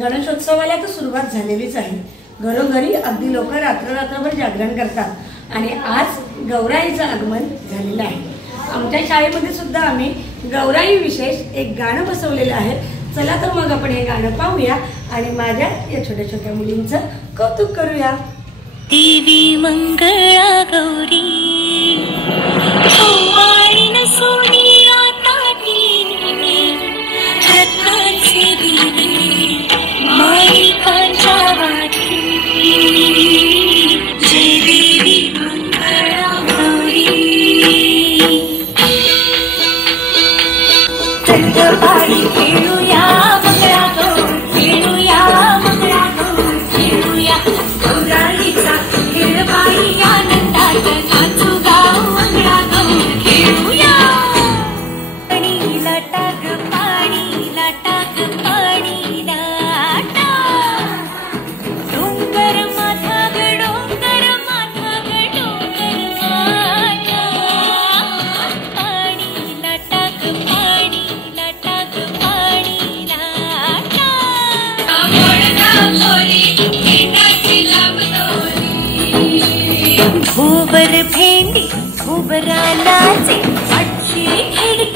गणेशोत्सवाला तर सुरुवात झालेलीच आहे। घरोघरी अगदी लोक रात्रभर जागरण करतात आणि आज गौराईचं आगमन झालेलं आहे। आमच्या शाळेमध्ये सुद्धा आम्ही गौराई विशेष एक गाणं बसवलेलं आहे। चला तर मग आपण हे गाणं पाहूया आणि माझ्या या छोट्या छोट्या मुलींचं कौतुक करूया। देवी मंगळा गौरी भेंडी उबरा नाचे अच्छी खिड़की